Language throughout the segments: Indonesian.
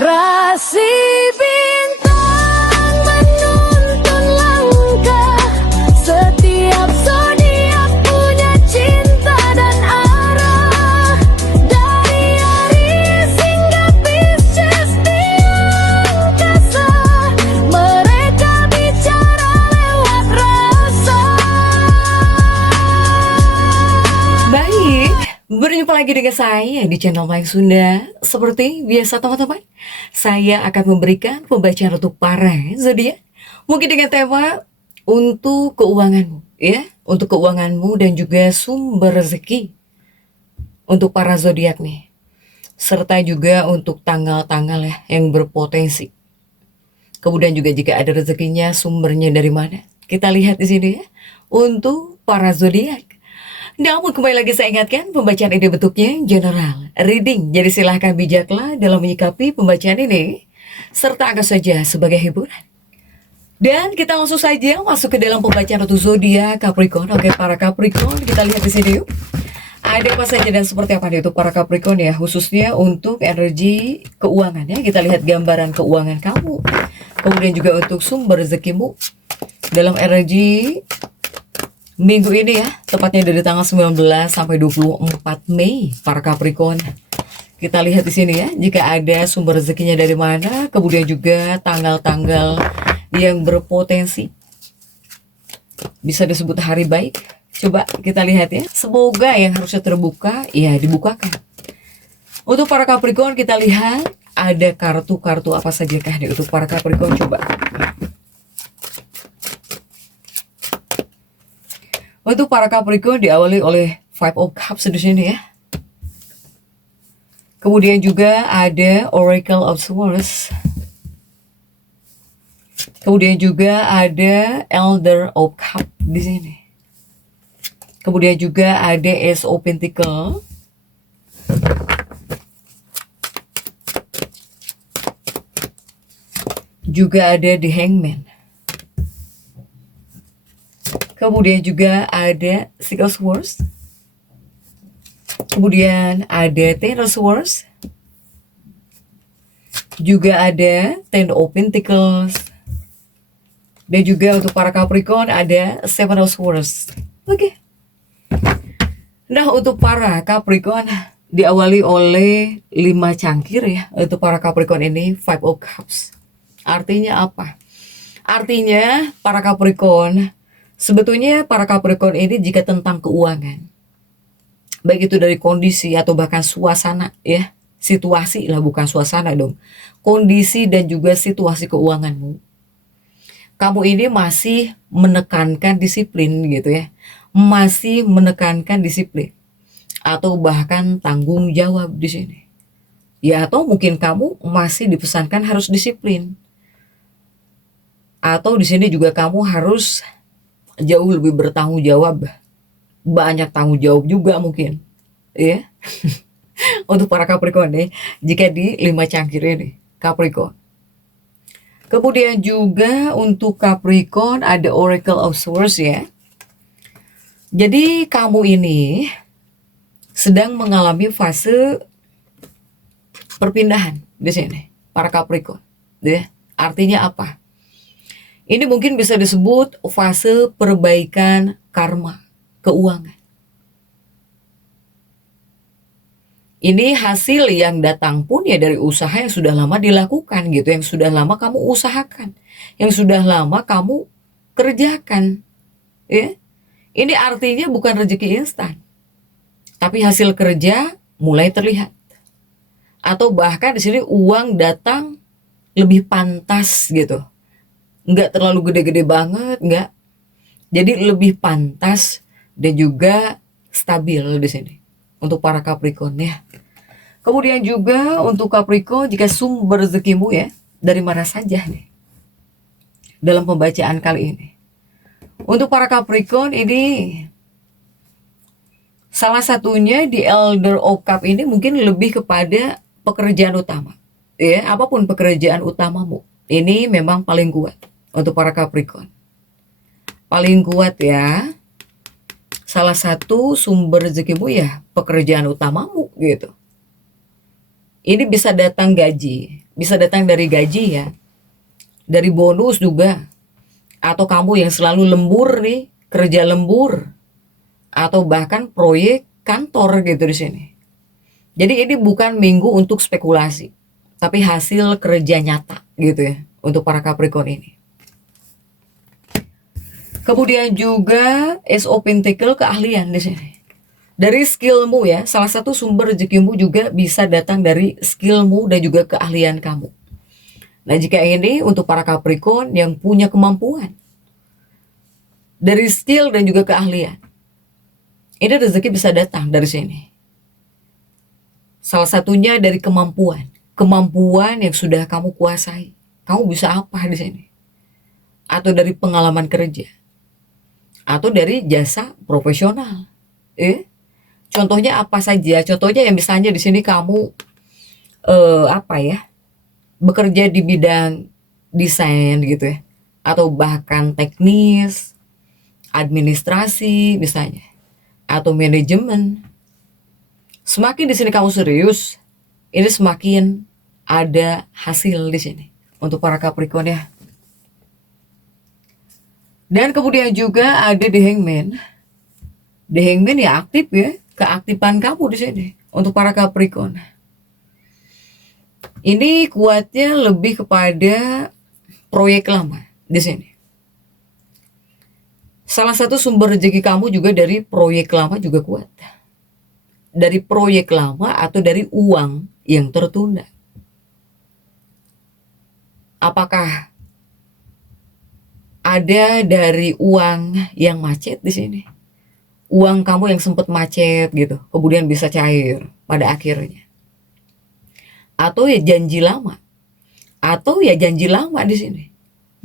Rasi bintang menuntun langkah, setiap zodiak punya cinta dan arah. Dari Aries hingga Pisces di angkasa, mereka bicara lewat rasa. Baik, berjumpa lagi dengan saya di channel Mayang Sunda. Seperti biasa teman-teman, saya akan memberikan pembacaan untuk para zodiak. Mungkin dengan tema untuk keuanganmu, ya, untuk keuanganmu dan juga sumber rezeki untuk para zodiak nih. Serta juga untuk tanggal-tanggal ya yang berpotensi. Kemudian juga jika ada rezekinya, sumbernya dari mana? Kita lihat di sini ya, untuk para zodiak. Namun kembali lagi saya ingatkan, pembacaan ini bentuknya general reading, jadi silahkan bijaklah dalam menyikapi pembacaan ini, serta anggap saja sebagai hiburan. Dan kita langsung saja masuk ke dalam pembacaan untuk zodiak Capricorn. Oke, para Capricorn, kita lihat di sini yuk. Ada apa saja dan seperti apa nih untuk para Capricorn ya, khususnya untuk energi keuangannya. Kita lihat gambaran keuangan kamu, kemudian juga untuk sumber rezekimu dalam energi minggu ini ya, tepatnya dari tanggal 19 sampai 24 Mei para Capricorn. Kita lihat di sini ya, jika ada sumber rezekinya dari mana, kemudian juga tanggal-tanggal yang berpotensi bisa disebut hari baik. Coba kita lihat ya, semoga yang harusnya terbuka ya dibukakan. Untuk para Capricorn kita lihat ada kartu-kartu apa saja kah nih untuk para Capricorn, coba. Untuk para Capricorn diawali oleh Five of Cups di sini ya. Kemudian juga ada Oracle of Swords. Kemudian juga ada Elder of Cups di sini. Kemudian juga ada Ace of Pentacles. Juga ada The Hangman. Kemudian juga ada Six of Swords. Kemudian ada Ten of Swords. Juga ada Ten of Pentacles. Dan juga untuk para Capricorn ada Seven of Swords. Oke. Nah, untuk para Capricorn diawali oleh 5 cangkir ya. Untuk para Capricorn ini Five of Cups. Artinya apa? Artinya para Capricorn, sebetulnya para Capricorn ini jika tentang keuangan, baik itu dari kondisi atau bahkan suasana ya, situasi lah, bukan suasana dong, kondisi dan juga situasi keuanganmu, kamu ini masih menekankan disiplin gitu ya, masih menekankan disiplin atau bahkan tanggung jawab di sini ya, atau mungkin kamu masih dipesankan harus disiplin, atau di sini juga kamu harus jauh lebih bertanggung jawab, banyak tanggung jawab juga mungkin ya. Untuk para Capricorn nih, jika di 5 cangkir ini Capricorn. Kemudian juga untuk Capricorn ada Oracle of Swords ya. Jadi kamu ini sedang mengalami fase perpindahan di sini para Capricorn ya. Artinya apa? Ini mungkin bisa disebut fase perbaikan karma keuangan. Ini hasil yang datang pun ya dari usaha yang sudah lama dilakukan gitu, yang sudah lama kamu usahakan, yang sudah lama kamu kerjakan. Ya. Ini artinya bukan rezeki instan, tapi hasil kerja mulai terlihat. Atau bahkan di sini uang datang lebih pantas gitu. Nggak terlalu gede-gede banget, nggak. Jadi lebih pantas dan juga stabil di sini untuk para Capricorn ya. Kemudian juga untuk Capricorn, jika sumber rezekimu ya dari mana saja nih dalam pembacaan kali ini. Untuk para Capricorn ini salah satunya di Elder of Cup ini mungkin lebih kepada pekerjaan utama. Ya, apapun pekerjaan utamamu, ini memang paling kuat untuk para Capricorn. Paling kuat ya. Salah satu sumber rezekimu ya pekerjaan utamamu gitu. Ini bisa datang gaji, bisa datang dari gaji ya, dari bonus juga, atau kamu yang selalu lembur nih, kerja lembur, atau bahkan proyek kantor gitu di sini. Jadi ini bukan minggu untuk spekulasi, tapi hasil kerja nyata gitu ya untuk para Capricorn ini. Kemudian juga SO Pentacle, keahlian di sini. Dari skillmu ya, salah satu sumber rezekimu juga bisa datang dari skillmu dan juga keahlian kamu. Nah, jika ini untuk para Capricorn yang punya kemampuan dari skill dan juga keahlian, ini rezeki bisa datang dari sini. Salah satunya dari kemampuan yang sudah kamu kuasai. Kamu bisa apa di sini? Atau dari pengalaman kerja, atau dari jasa profesional. Contohnya apa saja? Contohnya yang misalnya di sini kamu bekerja di bidang desain gitu ya, atau bahkan teknis, administrasi misalnya, atau manajemen. Semakin di sini kamu serius, ini semakin ada hasil di sini untuk para Capricorn ya. Dan kemudian juga ada The Hangman. The Hangman ya aktif ya, keaktifan kamu di sini untuk para Capricorn. Ini kuatnya lebih kepada proyek lama di sini. Salah satu sumber rezeki kamu juga dari proyek lama juga kuat. Dari proyek lama atau dari uang yang tertunda. Apakah ada dari uang yang macet di sini? Uang kamu yang sempat macet gitu, kemudian bisa cair pada akhirnya. Atau ya janji lama. Atau ya janji lama di sini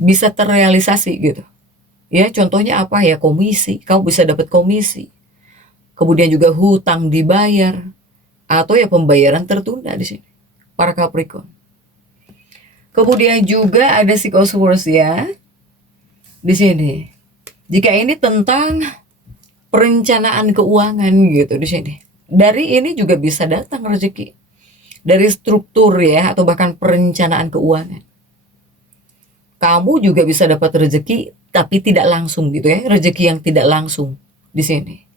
bisa terrealisasi gitu. Ya, contohnya apa ya? Komisi, kamu bisa dapat komisi. Kemudian juga hutang dibayar, atau ya pembayaran tertunda di sini para Capricorn. Kemudian juga ada Psychosource ya di sini. Jika ini tentang perencanaan keuangan gitu di sini. Dari ini juga bisa datang rezeki. Dari struktur ya, atau bahkan perencanaan keuangan. Kamu juga bisa dapat rezeki tapi tidak langsung gitu ya, rezeki yang tidak langsung di sini.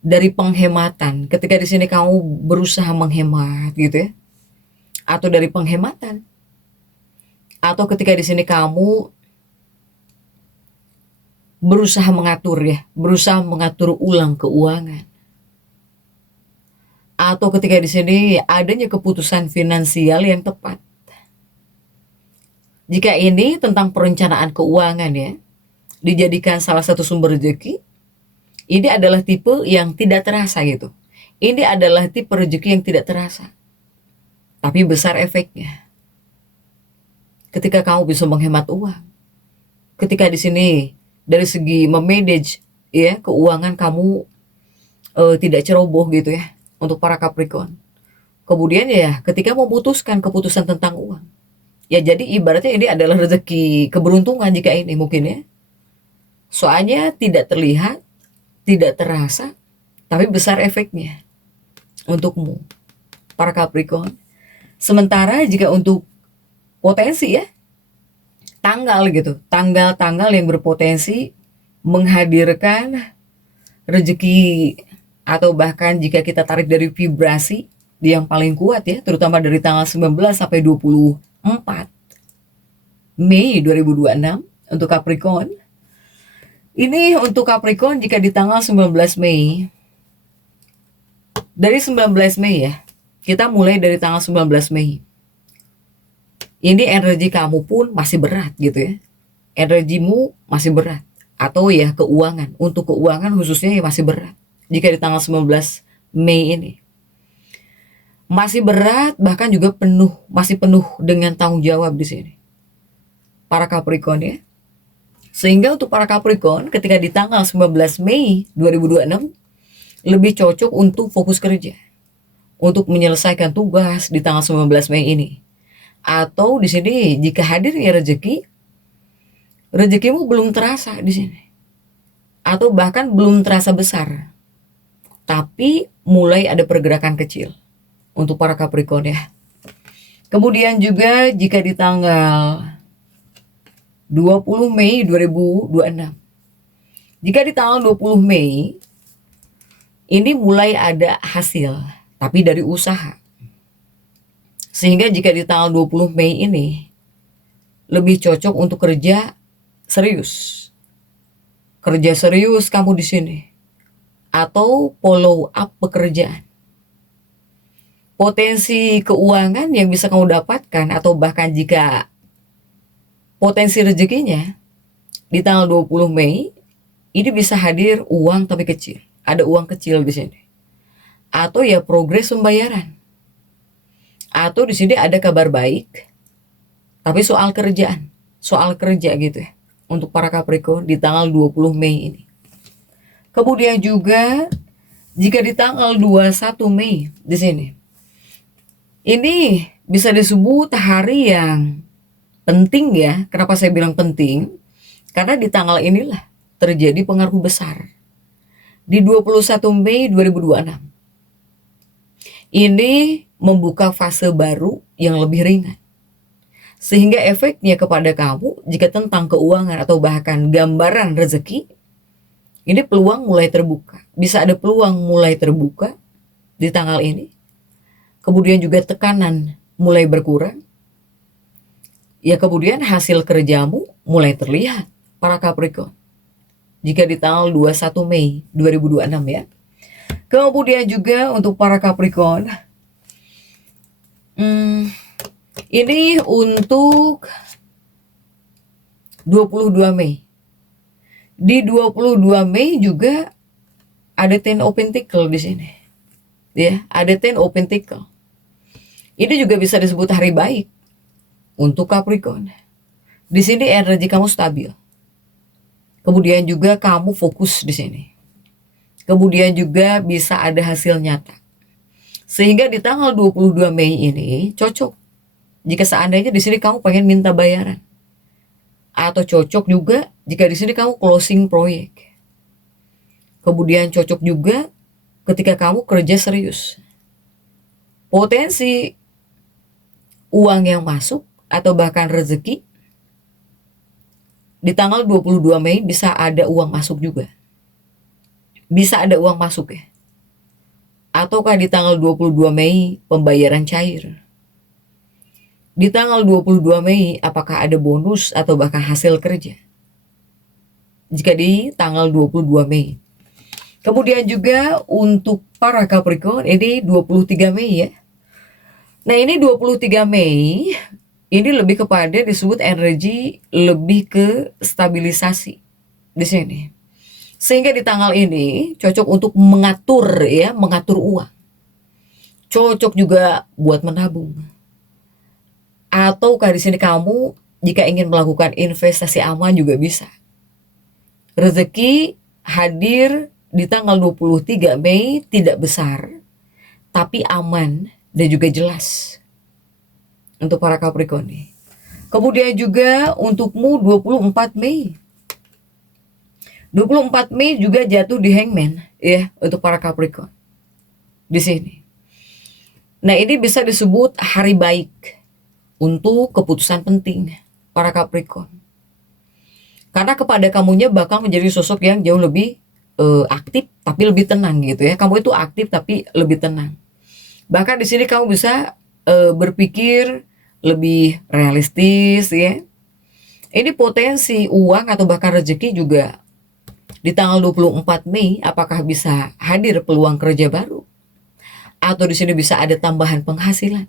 Dari penghematan, ketika di sini kamu berusaha menghemat gitu ya, atau dari penghematan, atau ketika di sini kamu berusaha mengatur ulang keuangan, atau ketika di sini adanya keputusan finansial yang tepat. Jika ini tentang perencanaan keuangan ya, dijadikan salah satu sumber rezeki, ini adalah tipe yang tidak terasa gitu. Ini adalah tipe rezeki yang tidak terasa, tapi besar efeknya. Ketika kamu bisa menghemat uang, ketika di sini dari segi memanage ya keuangan kamu tidak ceroboh gitu ya untuk para Capricorn. Kemudian ya ketika memutuskan keputusan tentang uang, ya jadi ibaratnya ini adalah rezeki keberuntungan jika ini mungkin ya. Soalnya tidak terlihat, tidak terasa, tapi besar efeknya untukmu para Capricorn. Sementara jika untuk potensi ya, tanggal-tanggal yang berpotensi menghadirkan rezeki, atau bahkan jika kita tarik dari vibrasi yang paling kuat ya, terutama dari tanggal 19 sampai 24 Mei 2026 untuk Capricorn. Ini untuk Capricorn jika di tanggal 19 Mei. Dari 19 Mei ya, kita mulai dari tanggal 19 Mei. Ini energi kamu pun masih berat gitu ya. Energimu masih berat. Atau ya keuangan. Untuk keuangan khususnya ya masih berat. Jika di tanggal 19 Mei ini. Masih berat, bahkan juga masih penuh dengan tanggung jawab di sini. Para Capricorn ya. Sehingga untuk para Capricorn ketika di tanggal 19 Mei 2026 lebih cocok untuk fokus kerja. Untuk menyelesaikan tugas di tanggal 19 Mei ini. Atau di sini jika hadirnya rezeki, rezekimu belum terasa di sini. Atau bahkan belum terasa besar. Tapi mulai ada pergerakan kecil untuk para Capricorn ya. Kemudian juga jika di tanggal 20 Mei 2026. Jika di tanggal 20 Mei ini mulai ada hasil, tapi dari usaha. Sehingga jika di tanggal 20 Mei ini lebih cocok untuk kerja serius. Kerja serius kamu di sini. Atau follow up pekerjaan. Potensi keuangan yang bisa kamu dapatkan atau bahkan jika potensi rezekinya di tanggal 20 Mei ini bisa hadir uang tapi kecil. Ada uang kecil di sini. Atau ya progres pembayaran. Atau di sini ada kabar baik tapi soal kerjaan, soal kerja gitu ya. Untuk para Capricorn di tanggal 20 Mei ini. Kemudian juga jika di tanggal 21 Mei di sini. Ini bisa disebut hari yang penting ya. Kenapa saya bilang penting? Karena di tanggal inilah terjadi pengaruh besar. Di 21 Mei 2026. Ini membuka fase baru yang lebih ringan. Sehingga efeknya kepada kamu jika tentang keuangan atau bahkan gambaran rezeki, ini peluang mulai terbuka. Bisa ada peluang mulai terbuka di tanggal ini. Kemudian juga tekanan mulai berkurang. Ya kemudian hasil kerjamu mulai terlihat para Capricorn. Jika di tanggal 21 Mei 2026 ya. Kemudian juga untuk para Capricorn. Ini untuk 22 Mei. Di 22 Mei juga ada Ten of Pentacles di sini. Ya, ada Ten of Pentacles. Ini juga bisa disebut hari baik untuk Capricorn. Di sini energi kamu stabil. Kemudian juga kamu fokus di sini. Kemudian juga bisa ada hasil nyata. Sehingga di tanggal 22 Mei ini cocok. Jika seandainya di sini kamu pengen minta bayaran. Atau cocok juga jika di sini kamu closing proyek. Kemudian cocok juga ketika kamu kerja serius. Potensi uang yang masuk atau bahkan rezeki di tanggal 22 Mei bisa ada uang masuk juga. Bisa ada uang masuk ya. Ataukah di tanggal 22 Mei pembayaran cair. Di tanggal 22 Mei apakah ada bonus atau bahkan hasil kerja. Jika di tanggal 22 Mei. Kemudian juga untuk para Capricorn ini 23 Mei ya. Nah ini 23 Mei ini lebih kepada disebut energi lebih ke stabilisasi di sini. Sehingga di tanggal ini cocok untuk mengatur ya, mengatur uang. Cocok juga buat menabung. Ataukah di sini kamu jika ingin melakukan investasi aman juga bisa. Rezeki hadir di tanggal 23 Mei tidak besar tapi aman dan juga jelas untuk para Capricorn nih. Kemudian juga untukmu 24 Mei. 24 Mei juga jatuh di Hangman ya untuk para Capricorn. Di sini. Nah, ini bisa disebut hari baik untuk keputusan penting para Capricorn. Karena kepada kamunya bakal menjadi sosok yang jauh lebih aktif tapi lebih tenang gitu ya. Kamu itu aktif tapi lebih tenang. Bahkan di sini kamu bisa berpikir lebih realistis ya. Ini potensi uang atau bahkan rezeki juga di tanggal 24 Mei apakah bisa hadir peluang kerja baru? Atau di sini bisa ada tambahan penghasilan?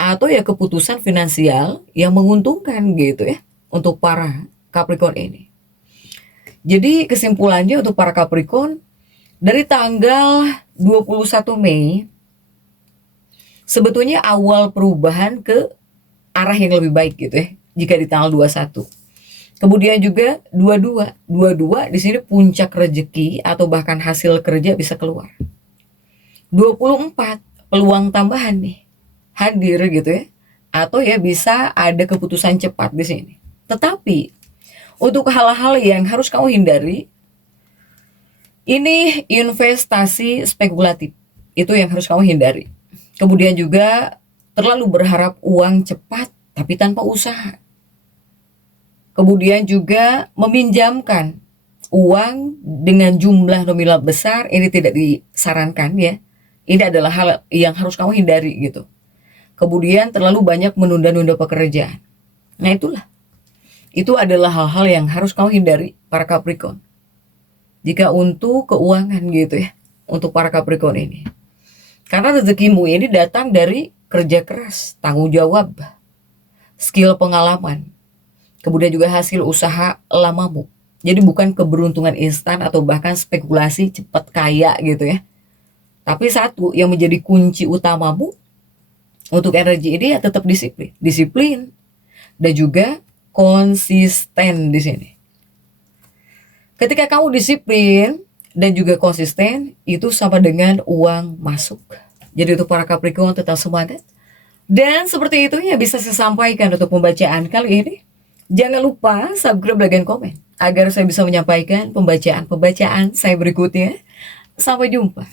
Atau ya keputusan finansial yang menguntungkan gitu ya untuk para Capricorn ini. Jadi kesimpulannya untuk para Capricorn dari tanggal 21 Mei sebetulnya awal perubahan ke arah yang lebih baik gitu ya jika di tanggal 21. Kemudian juga 22 di sini puncak rezeki atau bahkan hasil kerja bisa keluar. 24 peluang tambahan nih hadir gitu ya. Atau ya bisa ada keputusan cepat di sini. Tetapi untuk hal-hal yang harus kamu hindari ini investasi spekulatif. Itu yang harus kamu hindari. Kemudian juga terlalu berharap uang cepat tapi tanpa usaha. Kemudian juga meminjamkan uang dengan jumlah nominal besar, ini tidak disarankan ya. Ini adalah hal yang harus kamu hindari gitu. Kemudian terlalu banyak menunda-nunda pekerjaan. Nah itulah. Itu adalah hal-hal yang harus kamu hindari para Capricorn. Jika untuk keuangan gitu ya. Untuk para Capricorn ini. Karena rezekimu ini datang dari kerja keras, tanggung jawab, skill pengalaman. Kemudian juga hasil usaha lamamu. Jadi bukan keberuntungan instan atau bahkan spekulasi cepat kaya gitu ya. Tapi satu yang menjadi kunci utamamu untuk energi ini ya tetap disiplin. Disiplin dan juga konsisten di sini. Ketika kamu disiplin dan juga konsisten, itu sama dengan uang masuk. Jadi untuk para Capricorn tetap semangat. Dan seperti itu ya bisa saya sampaikan untuk pembacaan kali ini. Jangan lupa subscribe dan komen agar saya bisa menyampaikan pembacaan-pembacaan saya berikutnya. Sampai jumpa.